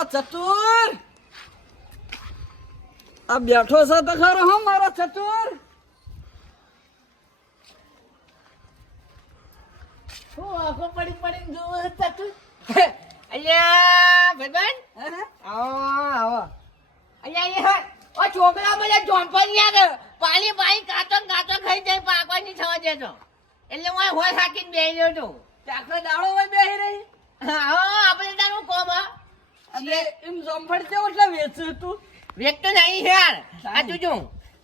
મારો ચતુર આ બેઠો છે તો ખરો હો મારો ચતુર. હું આખો પડી પડી જોઉં ચતુર. અલ્યા ભાઈબંધ આવો અલ્યા ઓ છોકરા બધા જોંપણ પાણી પાણી કાતો ખાઈ જાય પાકવાની થવા દેતો એટલે હું હોય હાકીને બેહી ગયો તો આખો દાડો હોય બેહી રહી. આપણે તારું કોમ એટલે એમ જોંફળ કેવો એટલે વેચે તું વેચતો નહીં યાર. આ તું જો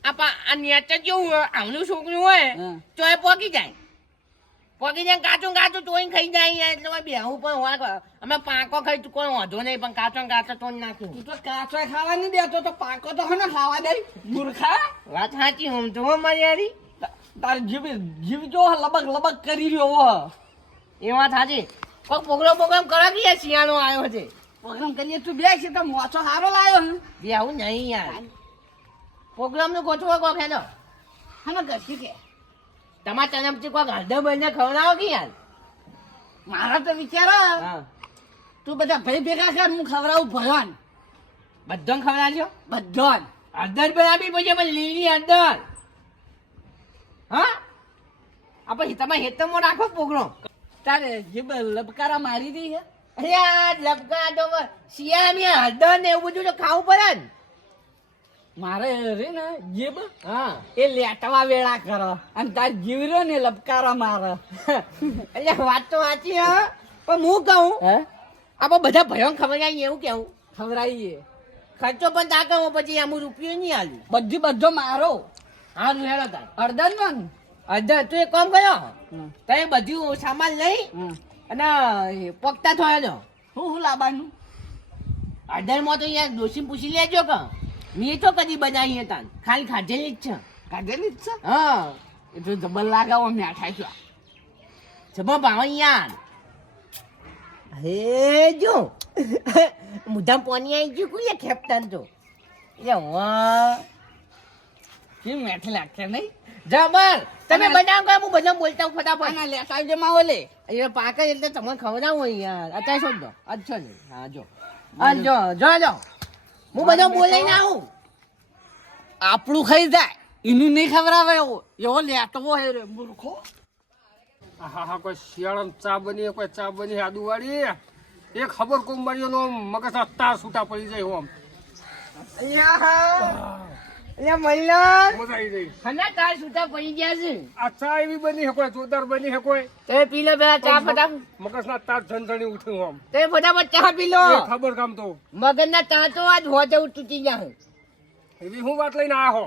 આ નેચ જેવું આમનું છોકરું હોય તો એ પોકી જાય કાચું તોય ખાઈ જાય એટલે બેહું પણ હોય અમે પાકો ખાઈ કોઈ વાંધો નહીં પણ કાચો તો નાખ્યું. તું તો કાચો ખાવા નહીં દેતો તો પાકો તો હે ને ખાવા દે મૂર્ખા. વાત સાચી હું તો મારી યારી તાર જીવ જો લબક કરી રહ્યો હો. એ વાત સાચી. કોઈ પ્રોગ્રામ કરો કે યાર શિયાળો આવ્યો છે પ્રોગ્રામ કરીએ તું બે છે તો મોચો સારો લાવ્યો હે. બેહું નહીં યાર પ્રોગ્રામ નું ગોઠવો કોક હેલો હા કરશી કે તમારા તરફથી કોઈક હળદર બને ખવડાવો કે યાર. મારા તો વિચારો તું બધા ભાઈ ભેગા કર હું ખવડાવું ભગવાન બધો ખવડાવજો બધો હળદર બનાવી પછી પણ લીલી હળદર. હા આપણે તમે હેતમમાં રાખો પ્રોગ્રામ. તારે જે લબકારા મારી દી છે અરે લબકા તો શિયાળામાં હળદર ને એવું બધું તો ખાવું પડે ને. મારે રે ને જીબ હા એ લેટવા વેળા કરો અને તાર જીવરો ને લબકારા મારે. એટલે વાત તો સાચી હા પણ હું કહું હે આપણે બધા ભયો ખવડાવીએ એવું કેવું ખવડાવીએ ખર્ચો પણ તા કહું પછી આમ રૂપિયો નહીં આલું બધો મારો હા હેલો તાર અડધન માં હળદર તું એક કામ કર્યો તમે બધું સામાન લઈ અને પકતા થયો હું લાવવાનું હળદરમાં તો યાર ડોસી પૂછી લેજો કે મેં તો કદી બનાવી હતા ખાલી ખાધેલી જ છે. કાઢેલી જ છે હા એ તો જબર લાગાવો મેઠાઈ છો જબર ભાવ યાર. હે જો મુદ્દા પોની આવી ગયું કોઈ ખેપતા તો કેમ મેઠી લાગશે નહીં જબર તમે બનાવો હું બધા બોલતા હું ફટાફટ આના લેતા જમા ઓલે એ પાક એટલે તમને ખવડાવું યાર અત્યારે શું દો અચ્છા નહીં હા જો હું બધા બોલાઈને આવું. આપણું ખાઈ જાય એનું નહીં ખવડાવે એવો લેટવો હે રે મૂર્ખો. હા કોઈ શિયાળામાં ચા બની આદુવાળી એ ખબર કોમ મારીનો મગજ તાર છૂટા પડી જાય આમ એટલે મહિલા મજા આવી જાય. હના તાર છૂટા પડી ગયા છે. આ ચા એવી બની કોઈ જોરદાર બની હે કોઈ તે પી લો પેલા ચા ફટાફટ. મગજના તાર ઝણઝણી ઉઠ્યું આમ તે ફટાફટ ચા પી લો. એ ખબર કામ તો મગજના ચા તો આજ હોજે તૂટી જાય. એવી હું વાત લઈને આયા હો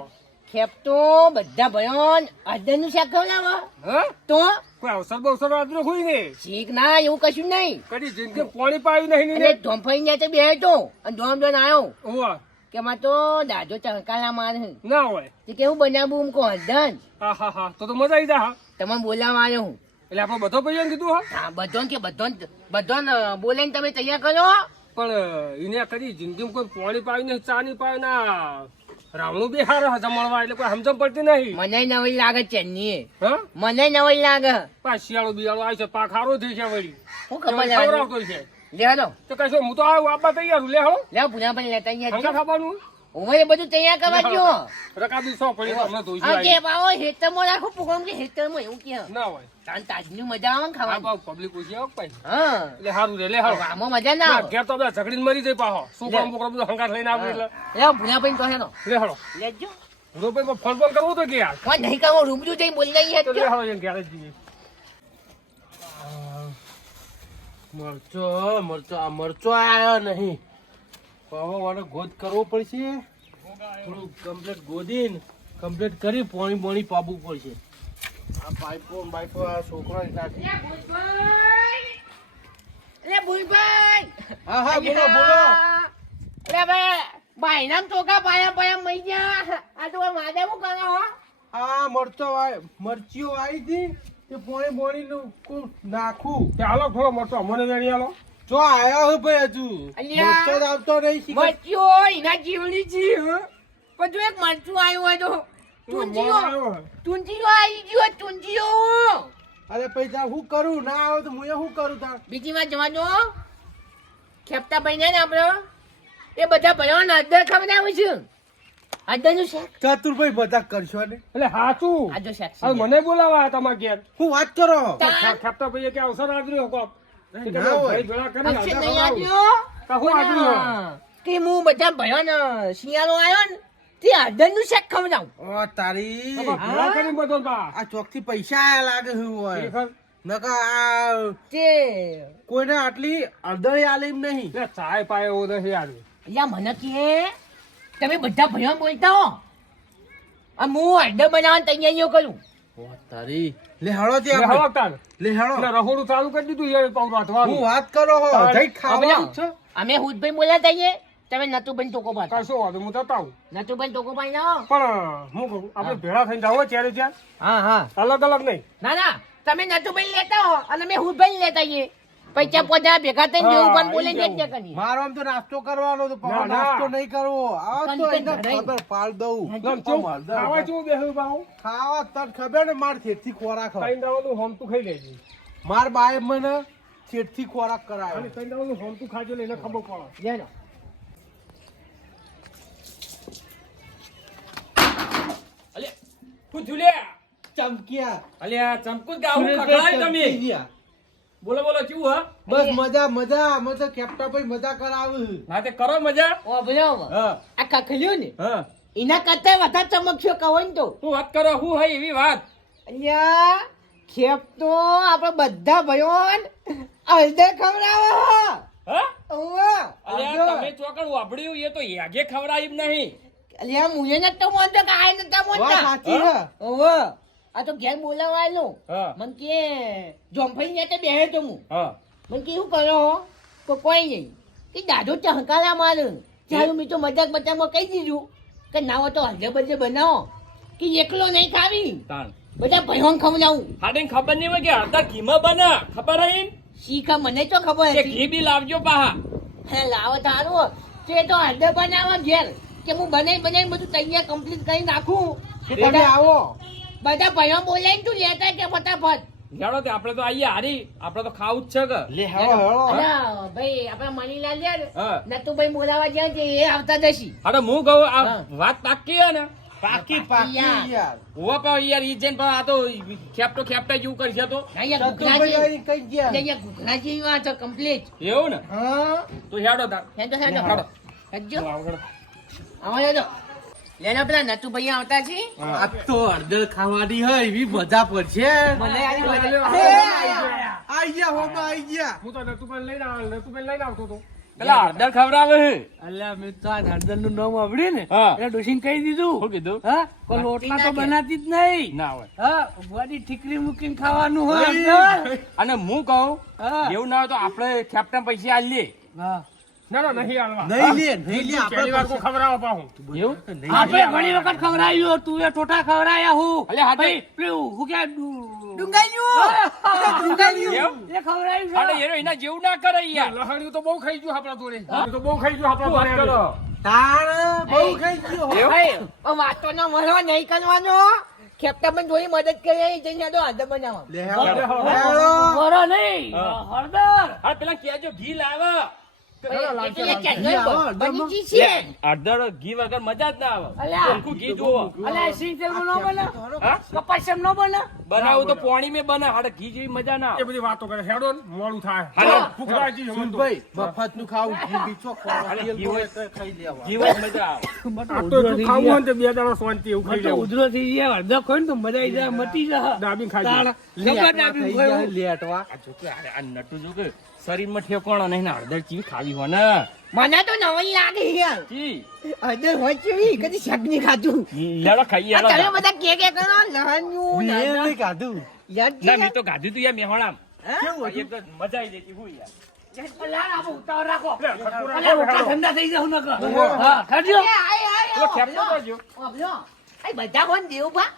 ખેપતો બધા ભયોન અડધનું શાક ખવડાવો હે તો કોઈ અવસર બવસર આદરો હોય ને શીખ ના એવું કશું નહીં. કદી જિંદગી પાણી પાયું નહીં અને ને ધોંફાઈ ને બે તો અને ધોમ આવ્યો ઓવા કે માં તો દાદો ચણકાલા મારે ના હોય તે કેવું બનાવું હું કહું હળદન હા તો મજા આવી જા હા તમે બોલાવા આવ્યો હું. એટલે આપણે બધો પૈયા કીધું હા હા બધો બોલાઈને તમે તૈયાર કરો. પણ એને કદી જિંદગીમાં કોઈ પાણી પાયું નહીં ચા નહીં પાયું ના રાવણું બી હાર જમણવા એટલે કોઈ સમજણ પડતી નહીં. મને નવી લાગે ચેન્ની હા મને નવી લાગે પા શિયાળો બિયાળો આવી છે પાક હારો થઈ છે વળી હું ખબર ખવડાવતો છે લે હાલો તો કશો હું તો આપવા તૈયાર છું લે હો લે પુના પણ લેતા હંગા ખાવાનું હું બધું તૈયાર કરવા જો રકાબી સો પડી તો હમણાં ધોઈ આ જાય કે બાવો હેતરમાં રાખો પ્રોગ્રામ કે હેતરમાં એવું કે ના હોય તાન તાજની મજા આવે ને ખાવાની. પબ્લિક પૂછી આવ ભાઈ હા એટલે હારું રે લે હારું આમાં મજા ના આવે. ઘેર તો બધા ઝઘડીને મરી જાય પાહો છોકરા બોકરા બધું હંગાત લઈને આવે એટલે લે પુના પણ તો હેનો લે હાલો લેજો રૂપિયા ફોન ફોન કરવું તો કે યાર કોઈ નહીં કામ રૂબરૂ જઈ બોલી લઈએ તો લે હાલો એમ ઘેર જ જઈએ મરચો આવ્યો નહીં હવે મારે ગોદ કરવો પડશે થોડું કમ્પ્લીટ ગોદીને કમ્પ્લીટ કરી પોણી પાબવું પડશે. આ પાઇપો આ છોકરો નાખી. લે ભૂલભાઈ હા બોલો લે ભાઈ નામ ટોકા પાયા મઈ ગયા આ તો માદા હું કરો હો. આ મરચીઓ આવી હતી તે પોણી નું નાખું તે હાલો થોડો મોટો મને વેણી હાલો જો આયો હે ભાઈ હજુ અલ્યા. મરચો જ આવતો નહીં શીખર. મરચ્યો એના જીવની જીવ પણ જો એક મરચું આવ્યું હોય તો તુંજીઓ આવી ગયો તુંજીઓ. અરે પૈસા હું કરું ના આવે તો હું શું કરું તાર બીજી વાત જવા દો ખેપતા ભાઈ ને આપણે એ બધા ભાઈઓને હળદર ખવડાવું છું. હળદરનું શાક. ચતુરભાઈ મજાક કરશો ને એટલે હાચું આજો શાક છે. હવે મને બોલાવા તમારા ઘેર હું વાત કરો ખેપતા ભાઈએ કે અવસર આદર્યો કોક ના હોય. ભાઈ ભેળા કરીને અક્ષય હળદર નહીં ખવડાવું. આપ્યો? તો હું આદર્યો હા. કે હું બધા ભાઈઓને શિયાળો આવ્યો ને તે હળદરનું શાક ખવડાવું. ઓ તારી તમારે ભેળા કરીને બધો બા આ ચોકથી પૈસા આયા લાગે હું હોય ખરેખર. નકા આ તે કોઈને આટલી અડધળી આલે એમ નહીં એટલે ચાય પાય એવો નથી યાર અલ્યા મને કે તમે બધા ભાઈઓ બોલતા હો આ હું હળદર બનાવવાની તૈયારીઓ કરું. ઓ તારી લે હળો તે લે આપણે. હળો તાર. લે હળો એટલે રહોડું ચાલુ કરી દીધું યાર પાઉં રાંધવાનું. હું વાત કરો હો તારે જઈ ખાવાનું છો અમે હુદભાઈ બોલાતા છીએ તમે નતુભાઈ ટોકો પાડો. કશો વાંધો હું જતા આવું. નતુભાઈ ટોકો પાડી લાવો. પણ હું કહું આપણે ભેળા થઈને જાવ ત્યારે ત્યાં હા હા અલગ અલગ નહીં. ના ના તમે નતુભાઈ લેતા હો અને અમે હુદભાઈ લેતા છીએ પૈસા પોતા ભેગા થઈને જેવું પણ બોલે જ કરીએ. મારો આમ તો નાસ્તો કરવાનો તો ના, ના. નાસ્તો નહીં કરવો આ તો કંઈ એને નહીં. ખબર પાડ દઉં આમ ચેવું ખાવા ચેવું બેહ્યું બાઉ? ખાવા તને ખબર ને માર છેડથી ખોરાક હોય. ખાઈને જવાનું હોમતું ખાઈ લેજે. માર બાએ મને છેડથી ખોરાક કરાયો અને ખાઈને જવાનું હોમતું ખાજો એટલે એને ખબર પડે. લેનો. હું ઝૂલ્યા ચમક્યા અલ્યા ચમકુ જ ગાવું ખખડાય તમે ચમકી ગયા. બોલો બોલો કેવું હા બસ મજા મજા અમે તો કેપ્ટા ભાઈ મજા કરાવે ના તે કરો મજા ઓ બોલો હા આ કખલ્યું ને હા એના કરતા વધારે ચમકશો કહો ને તો. શું વાત કરો હું હોય એવી વાત અલ્યા ખેપ તો આપણે બધા ભાઈઓ હળદર ખવડાવો. હા ઓવા. અલ્યા તમે ચોકડ વાપડ્યું એ તો યાગે ખવડાયું નહીં અલ્યા મુએ નતો મોનતો કે આય નતા વાત મોનતા. સાચી હે ઓવા. આ તો ઘેર બોલાવાયેલું. હા મન કે જોમફઈ ને તે બેહે તો હું. હા મન કે શું કરો હો? તો કોઈ નહીં કે દાદો ચહકારા મારે ચાલો મેં તો મજાક મજાકમાં કહી દીધું કે ના હોય તો હળદર બળદર બનાવો કે એકલો નહીં ખાવી તાણ બધા ભાઈઓને ખવડાવું. હાડે ખબર નહીં હોય કે હળદર ઘીમાં બને ખબર હે શીખા મને તો ખબર કે હતી. ઘી બી લાવજો પાહા હે લાવો તારું તે તો હળદર બનાવવા ઘેર કે હું બનાવી બધું તૈયાર કમ્પ્લીટ કરી નાખું. કે તમે આવો બધા ભાઈઓ બોલાવીને તું લેતા કે ફટાફટ. જાણો તે આપણે તો આઈએ હારી આપણે તો ખાવું જ છે કે લે હેળો હેળો અલા, ભાઈ આપણા મણીલાલ છે ને, હા નતુભાઈ બોલાવા જ્યાં છે એ આવતા જશી. હાડે હું કહું આ હા. વાત પાકી હે ને પાકી પાકી યાર. યાર હોવા પાવ યાર ઈ જઈને પણ આ તો ખેપટો ખેપટા જેવું કરશે તો અહીંયા ઘૂઘરા છે. ચતુરભાઈ કઈ ગયા અહીંયા ઘૂઘરા જેવી વાત છે complete. એવું ને હા તો હેડો તાર હેડો હેડો હેડો. હેડજો. આવડો. આવો હેડો. લેનો પેલા નતુભાઈ આવતા છે. આ તો હળદર ખાવાની હોય એવી મજા પડશે મને આની લે, મજા- લે, હે! આઈ ગયા હોમાં આઈ ગયા હું તો નતુભાઈ લઈને આવતો હતો. પેલા હળદર ખવડાવે હે અલ્યા મેં તો આ હળદર નું નામ આવડ્યું ને હા. એટલે ડોશીને કહી દીધું શું કીધું હા પણ રોટલા તો બનાતી જ નહીં ના હોય હા ગોળી ઠીકરી મૂકીને ખાવાનું હોય હળદર. અને હું કહું હા એવું ના હોય તો આપણે ખેપટા પૈસા આલીએ હા. ના ના નહીં હાલવા. નહીં લે પહેલી વાર કોઈ ખબર આવો પાહું. એવું આપણે ઘણી વખત ખવડાવ્યું તું એ ટોટા ખવડાયા હું અલ્યા, હાથે- ભાઈ, પેલું હું કે એમ? એ ખવડાવ્યું હાડે છે. એનો એના જેવું ના કરે યાર લહણિયું તો બહુ ખાઈ ગયું આપણા જોડે. લહણિયું તો બહુ ખાઈ ગયું આપણા શું વાત જોડે. કરો તાણ બહુ ખાઈ ગયો હો. એવું? ભાઈ, પણ વાતોનો વહેલો નહીં કરવાનો. કેપ્ટન જોઈ મદદ કરી જઈને હેડો હળદર બનાવવા. લે હેળો હેળો. હેળો. બરો નહીં હા. હળદર હા પેલા કેજો ઘી લાવે એટલે ઘી ચેનલ આવો, બની ગઈ છે. હળદર ઘી વગર મજા જ ના આવે અલ્યા. ચોખ્ખું ઘી જુઓ અલ્યા સિંગ તેલ નો બને હા કપાસમ નો બને બનાવું તો પોણી में બને હાડે ઘી જેવી મજા ના એ આવે બધી વાતો કરે હેડો ને મોડું થાય. હાલો. ભૂખ લાગી છે મને તો. સુનભાઈ મફતનું ખાવું ઘી બીચો ખોરાક ઘી હોય. તો ખાઈ લેવા ઘી વગર મજા આવે આ તો એટલું ખાવું હોય ને તો બે દાડા શાંતિ એવું ખાઈ તો લેવું. ઉધરો થઈ જાય હળદર ખોય ને તો મજા આવી જાય મટી જાય દાબીને ખાઈ તાણ. લેવું. ખબર દાબી થઈ ખોય જાય હું. લેટવા આ જો કે આ નટુ જો કે શરીરમાં ઠેકોણો નહીં ને હળદર ચીવી ખાવી હોય ને મને તો નવાઈ લાગે યાર. ચી હળદર હોય કેવી કદી શાક નહીં ખાધું. લેડો ખાઈ આ તમે લેડો બધા કે કરો લહણનું, મેં દાદા. નહીં ખાધું યાદ છે ના ને? મેં તો ગાધું તું યાર મેહોણામ હા? એક તો મજા આવી જતી હું યાર અલ્યા, આપો ઉતાવળ રાખો લે, ખટકોરા અલ્યા, ખાઓ, રોટલા હેડો. ઠંડા થઈ જાવ નકર. હા ખાજો એ આય, આય, પેલો આય, ખેપતો ઓભલો. કરજો. ઓભલો. આ બધા કોણ દેવભા?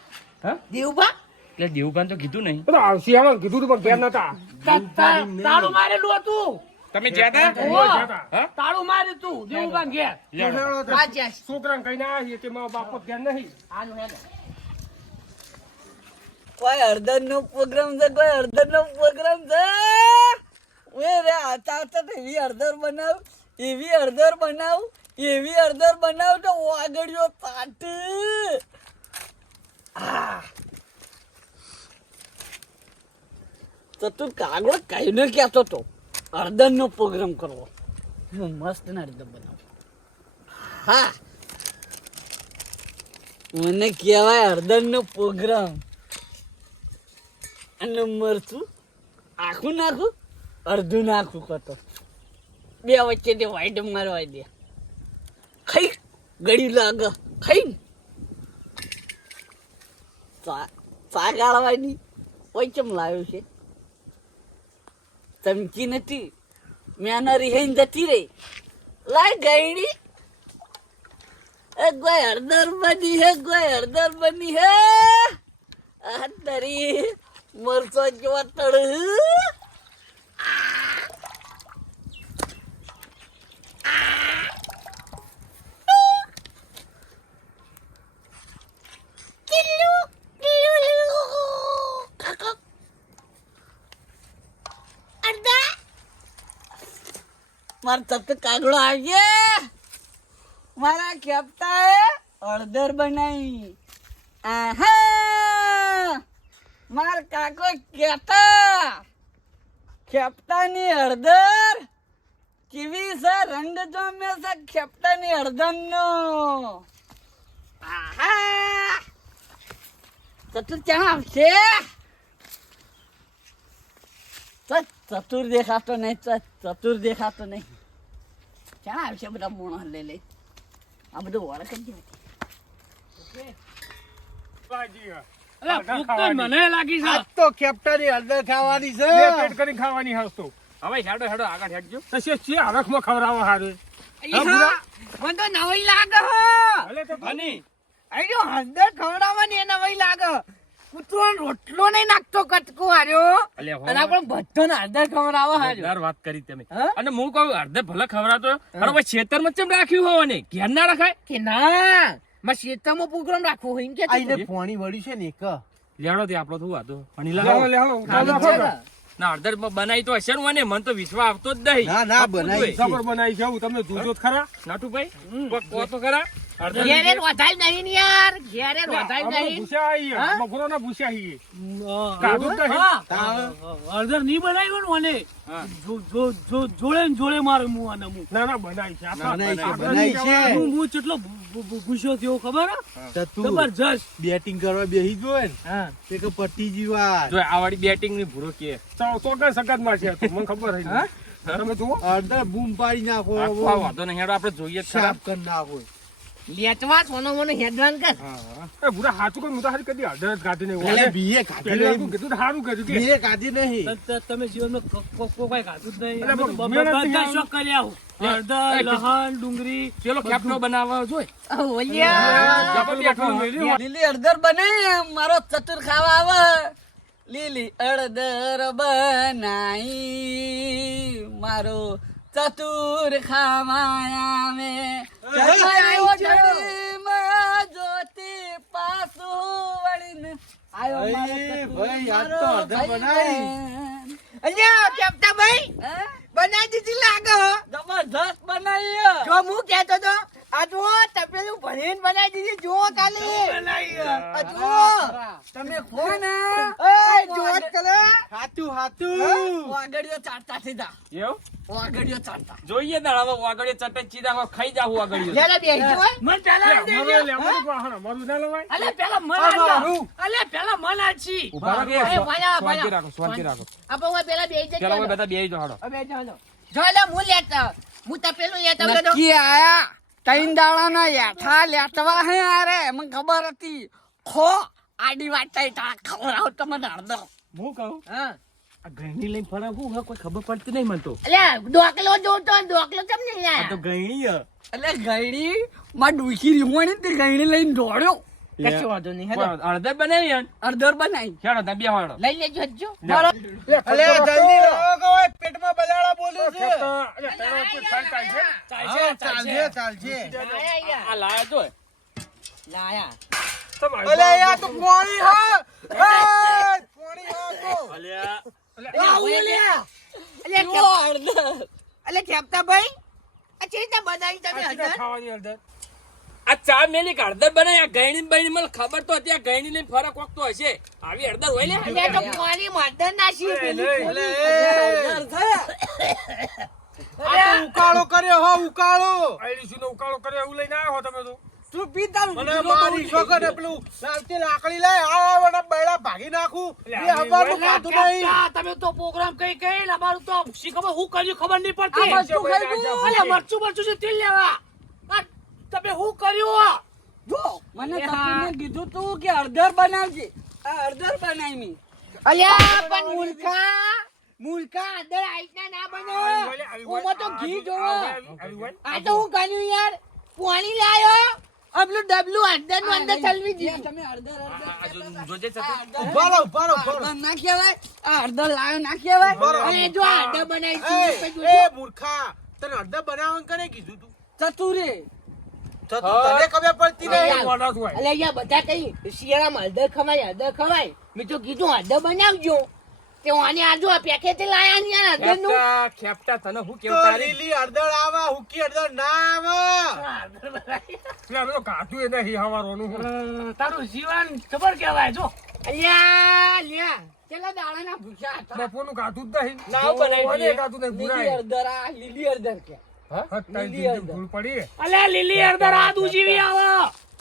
હા દેવભા? એટલે દેવુભાન તો કીધું નહીં તો આવશે હાલો, કીધું તું પણ ઘેર નતા. તાળું મારેલું હતું તમે જ્યાં તા ઓહો. હા તાળું માર્યું તું દેવું ઘેર લેડો આ જ્યાં છે. છોકરાને કઈ ના આવીએ કે મારા બાપ ઘેર નહીં. આનું હેને. કોઈ હળદર નો પ્રોગ્રામ છે કોઈ હળદર નો પ્રોગ્રામ છે ઓય રે આતા એવી હળદર બનાવ એવી હળદર બનાવ તો વાગડ્યો પાટ. તો તું કાગળો કહીને કહેતો તો હળદર નો પ્રોગ્રામ કરવો. હું મસ્ત ને હળદર બનાવું. હા, મને કહેવાય હળદર નો પ્રોગ્રામ. અને મરચું આખું નાખું અડધું નાખું કતો બે વચ્ચે તે વાઈટ મારવા દે. ખાઈ ગળી લાગે ખાઈ ચા ગાળવાની કોઈ ચમ લાવ્યો છે. ચમકી નથી મેનરી હઈને જતી રહી. લાય ગયડી એ ગોય હળદર બની હે, ગોય હળદર બની હે. આ તારી મરચો જેવા તળ. મારા તત્વ કાગડો આવજે. મારા ખેપતા હળદર બનાવી. આહા, માર કાકો કેતા ખેપતાની હળદર કેવી છે, રંગ જોમે છે ખેપતાની હળદર નો. આહા, ચતુર ક્યાં આવશે? ચતુર દેખાતો નહીં, ચતુર દેખાતો નહીં. ક્યાં આવશે બધા મોણસ લઈ લઈ? આ બધું ઓળખ જ બાજી અલા, ભૂખ તો મને લાગી છે. આજ તો કેપ્ટનની હળદર ખાવાની છે. બે પેટ કરીને ખાવાની હાસ તો હવે હેડો હેડો આગળ હેડજો. તશે છે હરખમાં ખવડાવવા હારે. અહીંયા મને તો નવાઈ લાગે હો. ભલે તો હની આયો હળદર ખવડાવવાની એ નવાઈ લાગે. કૂતરો રોટલો નહીં નાખતો કટકો હાર્યો. અલ્યા હો. અને આપણે બધાને હળદર ખવડાવવા હાર્યો. જોરદાર વાત કરી તમે. હા? અને હું કહું હળદર ભલે ખવડાવતો પણ ભાઈ ખેતરમાં ચમ રાખ્યું હોવાને ઘેર ના રખાય. કે ના માં શેતામાં પ્રોગ્રામ રાખવો હોય એમ કે આઈને પોણી વળી છે ને એક લેવડો તે આપણો શું વાતો હણી લેવો લાવો લેવો ના હળદર બનાવી તો હશે ને મને તો વિશ્વાસ આવતો જ નહીં. ના ના બનાવી છે. ખબર બનાવી છે. તમે જોજો જ ખરા. નાટુભાઈ કહો તો ખરા હળદર ઘેરે રોધાય નહીં ને યાર, ઘેરે રોધાય આપણે નહીં. ભૂસ્યા આવીએ. બપોરના ભૂસ્યા આવીએ. કાઢું જ નહીં. હળદર નહીં બનાવ્યો ને મને હા. જોડે ને જોડે મારે મું અને મું ના ના બનાવી છે. બનાવી છે. હું કેટલો ગુસ્સો થયો ખબર હે? ચતુર જબરજસ્ત. બેટિંગ કરવા બેહી ગયો ને હા તે કે પટ્ટી જીવા જો આ વાળી બેટિંગ ની ભૂરો કે ચોગન સગતમાં છે. તો મને ખબર હતી. તમે જુઓ. હળદર બૂમ પાડી નાખો આ વાતો નહીં હેડો આપણે જોઈએ જ ખરા. સાફ કરી નાખો. લેચવા સોનો મોનો હેડવાન કર. એ ભૂરા હાચું કર. હું તો હારી કદી હળદર જ ગાધી નહીં. એટલે બીએ ખાધી પહેલા નહીં. તું કીધું તો હારું કીધું કે બીએ ખાધી નહીં. તમે જીવનમાં કોઈ ખાધું જ નહીં. એટલે અમે તો મેં નથી બધા આવું. શોખ કર્યા હું. હળદર લહણ ડુંગળી પેલો ખેપનો બનાવવા જોઈ ઓલિયા લીલી હળદર બને મારો ચતુર ખાવા આવે. લીલી હળદર બનાઈ મારો ચતુર ખાવા આવે. ચતુર ઓઢણીમાં જોતી પાછું વળીને આયો મારો અરે ચતુર, ભાઈ, આજ તો મારો હળદર ભાઈ બનાવી. બહેન. અલ્યા કેપ્ટા ભાઈ હે? બનાવી દીધી લાગે હો. જબરજસ્ત બનાવી. જો હું કહેતો તો આ જો તપેલું ભરીને બનાવી દીધી. જો ખાલી આ જો તમે ખો ને ઓય જો જ કરે. હાચું હાચું. વાગડીઓ ચાટતા થતા એવું વાગડીઓ ચાટતા. જોઈએ ને હવે વાગડે ચટે ચીડા ખાઈ જાવ વાગડ્યું લેલા બેસી જો. મને પેલા લે, દેજો. મારું લેવાનું પણ હારા, મારું ના લવાય. અલે પેલા મન અલે પેલા મન આછી. ઉભા રહો કે એ ભાયા, શાંતિ ભાયા. રાખો શાંતિ રાખો આપણે ઓય પેલા બેસી જજો. પેલા બધા બેહી જાઓ હાડો. હવે ચાલો જો લે હું લેતા હું તપેલું લેતા ગયો. નક્કી આયા ત્રણ દાડાના યાઠા લેટવા હે આરે મને ખબર હતી. ખો આડી વાટતા તા ખવડાવ તમને હળદર. હું કહું હા આ ગયણી લઈને ફરે હું હા કોઈ ખબર પડતી નહીં મને તો. અલ્યા ડોકલો જોતો ડોકલો કેમ નહીં આ તો લાયા? ગયણી હે. એટલે ગયડી માં ડુખી રીમોણી તે ગયડી લઈને દોડ્યો. કશો વાંધો નહીં હેડો. પણ હળદર બનાવી હે હળદર બનાવી. હેડો તમે બે હાડો. લઈ લેજો હજુ. અલે જલ્દી રહો કે ઓય પેટમાં બલાડા બોલે છે. ખેતર, અરે તારો વચ્ચે થાય થાય છે. હા, ચાલજે ચાલજે. આ લાયા તો લાયા તમે અલે યાર તો પોણી હા. એ પોણી હા તો. અલ્યા અલ્યા જુઓ હળદર. અલ્યા ખેપતા ભાઈ આ ચેવી રીતે બનાવી તમે આ હળદર? ખાવાની હળદર આ ચા મેલી કે હળદર બનાવી આ ગયણી બહેણી મને ખબર તો હતી આ ગયણી લઈને ફરક વખતો હશે આવી હળદર હોય લે અલ્યા તો પાણી હળદર નાખી પેલી એટલે હળદર છે. આ તો ઉકાળો કર્યો હો ઉકાળો આઈડીસી નો ઉકાળો કરે એવું લઈને આવ્યો હો તમે તો તું પી તારું મને બીજો મારી બહુ છોકરે પેલું લાલતી લાકડી લઈ આ વડા બૈડા ભાગી નાખું એ હવાનું ખાતું નહીં આ તમે તો પ્રોગ્રામ કઈ કઈ ને અમારું તો શી ખબર હું કર્યું ખબર નહીં આ પડતી મરચું ખાઈ ગયું. અલ્યા મરચું મરચું છે તેલ લેવા આ તમે હું કર્યું જો મને તપીને કીધું તું કે હળદર બનાવજે આ હળદર બનાવી મી અલ્યા પણ મૂર્ખા હળદર આઈટના ના બને ઓમાં તો ઘી જોવો આ તો હું કર્યું યાર પાણી લાયો અબલું ડબલું હળદર નું અંદર ચલવી દીધું તમે હળદર જોજે ચતુર ઉભા રહો હળદર ના કહેવાય આ હળદર લાયો ના કહેવાય અને જો આ હળદર બનાવી એ દીધી એ મૂર્ખા તને અડધા બનાવવાનું કરે કીધું તું ચતુરે તને ખબર પડતી નહીં મોડા હોય અલે અહીંયા બધા કઈ શિયાળામાં હળદર ખવાય મેં તો કીધું હળદર બનાવજો તે આને આજો પેકેટ લાયા ને યાર હળદર નું ખેપટા તને હું તો કેવું તારી લીલી હળદર આવે હુકી હળદર ના આવે એટલે અમે તો કાઢું એ નહીં હવારોનું તારું જીવન ખબર કેવાય જો અલ્યા લ્યા ચલા દાડાના ભૂખ્યા હતા બપોરનું કાઢું જ નહીં નાવ બનાવી ઓને દઈએ. કાઢું નહીં લીલી ભૂરાય હળદર આ લીલી હળદર કે લીલી હળદર ભૂલ પડી અલ્યા લીલી હળદર આદુ જેવી આવે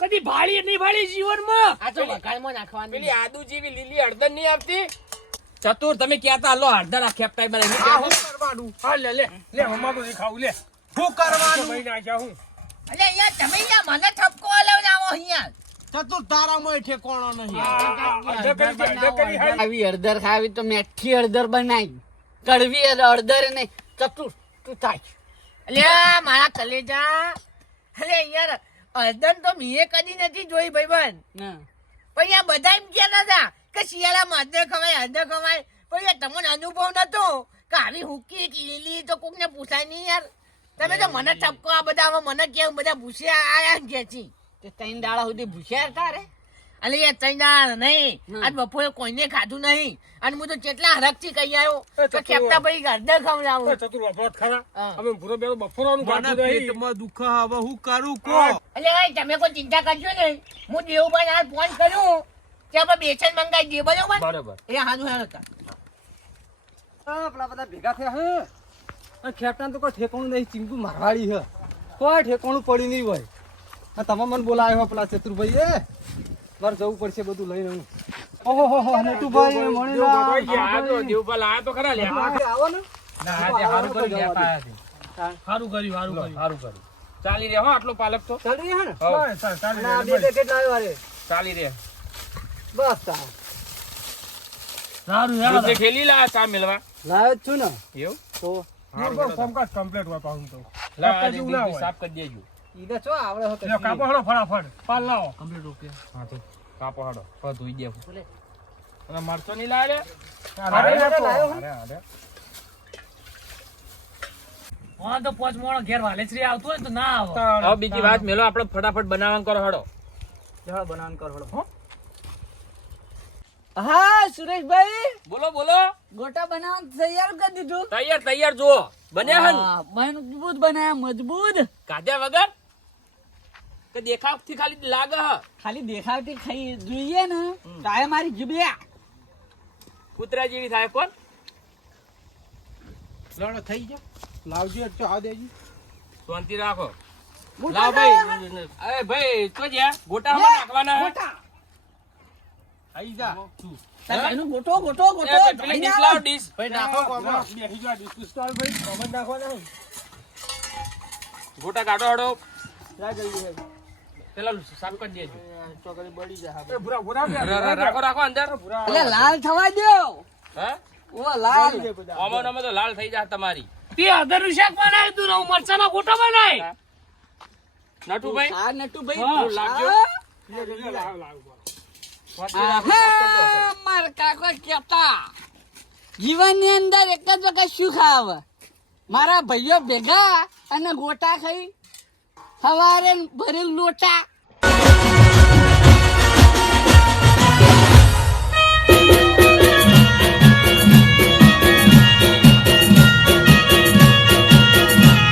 કદી ભાળી નહીં ભાળી જીવનમાં આ તો વઘારમાં નાખવાની પેલી આદુ જેવી લીલી હળદર નહીં આવતી ચતુર તમે ક્યાં લો હળદર આ ખેપટાઈ આ બનાવી હું કરવાનું હા લે અમારું નહીં ખાવું લે શું કરવાનું ભાઈ નાખ્યા હું અલે યાર તમે યાર મને ઠપકો લઈને આવો અહીંયા ચતુર તારામાં ઠેકોણો નહીં અડધા કરી હારી. આવી હળદર ખાવી તો મેઠી હળદર બનાવી કડવી હળદર નહીં ચતુર તું થાય અલ્યા મારા કલેજા અલે યાર હળદર તો મેં કદી નથી જોઈ ભાઈબંધ ના પણ યાર બધા એમ કહેતા હતા કે શિયાળામાં હળદર ખવાય પણ યાર તમને અનુભવ નતો કે આવી હુકી લીલી તો કોકને પૂછાય નહીં યાર તમે તો મને ઠપકો આ બધા હવે મને કેમ બધા ભૂસ્યા આયા ને ઘેરથી તે ત્રણ દાડા સુધી ભૂસ્યા હતા રે અલે યાર તઈ દાડા નહીં આજ બપોરે કોઈને ખાધું નહીં અને હું તો કેટલા હરખથી કહી આવ્યો કે ખેપતા ભાઈ હળદર ખવડાવું ચતુર વાપરત ખરા હા. અમે ભૂરો બેરો બપોરનું મને કાઢું નહીં પેટમાં દુખે હવે હું કરું કો અલે ભાઈ તમે કોઈ ચિંતા કરજો નહીં હું દેવભાઈ હાલ ફોન કર્યું કે આપણે બેસન મંગાવી દઈએ બરોબર બરોબર એ હારું હેર હતા પેલા બધા ભેગા થયા હે ખેપટાને તો કોઈ ઠેકાણું નહીં ચીંકુ મારવાડી હે કોઈ ઠેકાણું પડી નહીં હોય આ તમે મને બોલાયો હો પેલા ચતુરભાઈ એ મારે જવું પડશે બધું લઈને હું ઓહો હો હો નટુભાઈ મણીલા દેવપાલ આયા તો ખરા લે આવો ને સારું કર્યું ચાલી રે હો આટલો પાલક તો ચાલી રહ્યા ને હા, ચાલી અને આ જાય. બે પેકેટ લાવ્યો અરે ચાલી રે બસ તા દૂધે ખેલી લા ચા મેલવા લાવ્યો જ છું ને એવું તો હા, બસ કામકાજ complete હોય પાછું તો. લા કાપતા જેવું ના હોય. સાફ કરી દેજો ઈને ચો આવડે હો લ્યો, કાપો હળો ફટાફટ પાલ લાવો હા તો કાપો હાડો હવે ધોઈ દેવું અને મરચો નહીં લાવે અરે, લાવ્યો હે? હા તો પોચ મોણો ઘેર વાલેચરી આવતો હોય તો ના આવે હવે બીજી વાત મેલો આપણે ફટાફટ બનાવવાનું કરો હાડો જવા બનાવન કર હળો હો હા સુરેશભાઈ બોલો બોલો ગોટા બનાવવાનું તૈયાર કરી દીધું તૈયાર જુઓ બન્યા હન હા, મજબૂત બનાયા મજબૂત કાઢ્યા વગર કે દેખાવથી ખાલી લાગે હ ખાલી દેખાવથી ખાઈ જોઈએ ને તારે મારી જીભ્યા કૂતરા જેવી થાય કોણ લડો થઈ ગયો લાવજો એટલે આ દેજો શાંતિ રાખો ગોટા લાવ ભાઈ અરે ભાઈ તો જ્યાં ગોટા હમણાં નાખવાના હે? ગોટા આઈ જા તારે ગોટો ગોટો ગોટો એ પેલી ડીશ લાવ ડીશ ભાઈ નાખો કોમો બેસી જા, ડિસ્કસ ભાઈ કમેન્ટ નાખવાના હોય. ગોટા કાઢો હાડો જા જલ્દી હે પેલા સાફ કરી દેજો ચોકડી બળી જા એ ભૂરા, ભૂરા બે. રાખો રાખો અંદર એટલે લાલ થવા દો હે ઓ લાલ ઓમો નમો તો લાલ થઈ જાય તમારી તે હળદરનું શાક બનાવ્યું તું ને હું મરચાના ગોટા બનાય નટુભાઈ આ નટુભાઈ હા, લાવજો. લાવ, લાવ, લાવ. આહા, મારા કાકા કહેતા જીવનની અંદર એક જ વખત શું ખાવ મારા ભાઈઓ ભેગા અને ગોટા ખાઈ સવારે ભરેલ લોટા